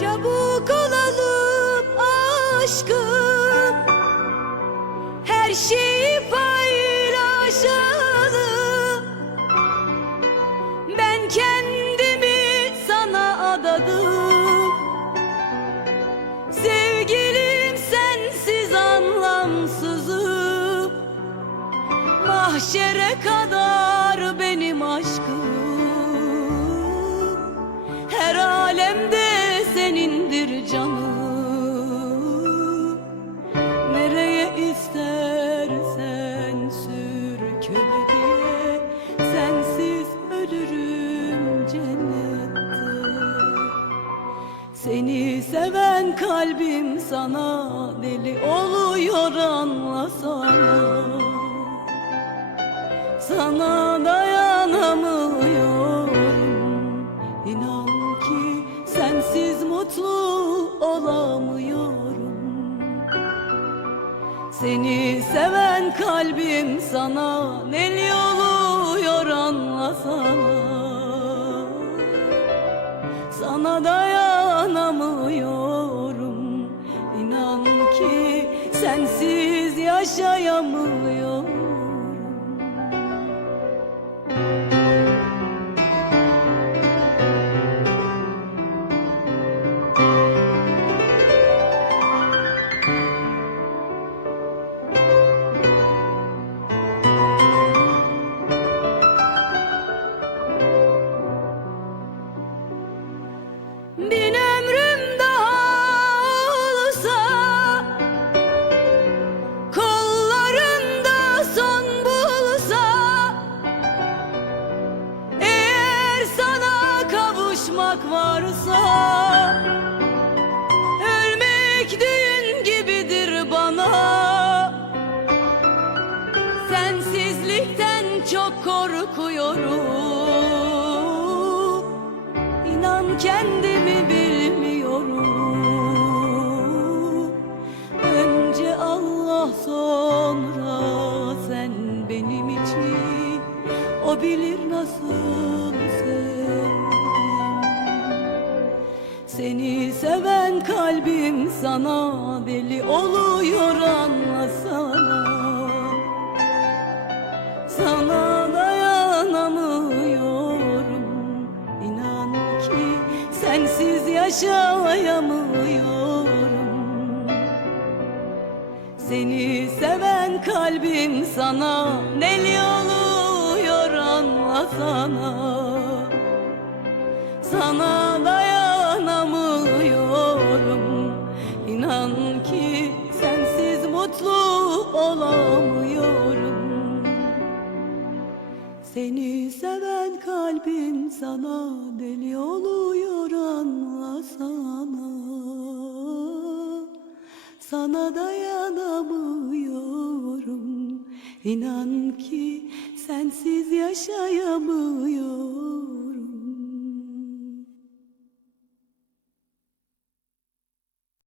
Çabuk olalım aşkım. Her şeyi paylaşalım. Ben kendimi sana adadım. Sevgilim sensiz anlamsızım. Mahşere kadar Seni seven kalbim sana deli oluyor anlasana. Sana dayanamıyorum. İnan ki sensiz mutlu olamıyorum. Seni seven kalbim sana deli oluyor anlasana. Sana dayanamıyorum sensiz yaşayamıyorum kavuşmak varsa Ölmek düğün gibidir bana. Sensizlikten çok korkuyorum. İnan kendimi bilmiyorum. Önce Allah sonra sen benim için. O bilir nasıl Seni seven kalbim sana deli oluyor anlasana sana dayanamıyorum İnan ki sensiz yaşayamıyorum. Seni seven kalbim sana deli oluyor seni seven kalbim sana deli oluyor anlasana Sana dayanamıyorum. İnan ki sensiz yaşayamıyorum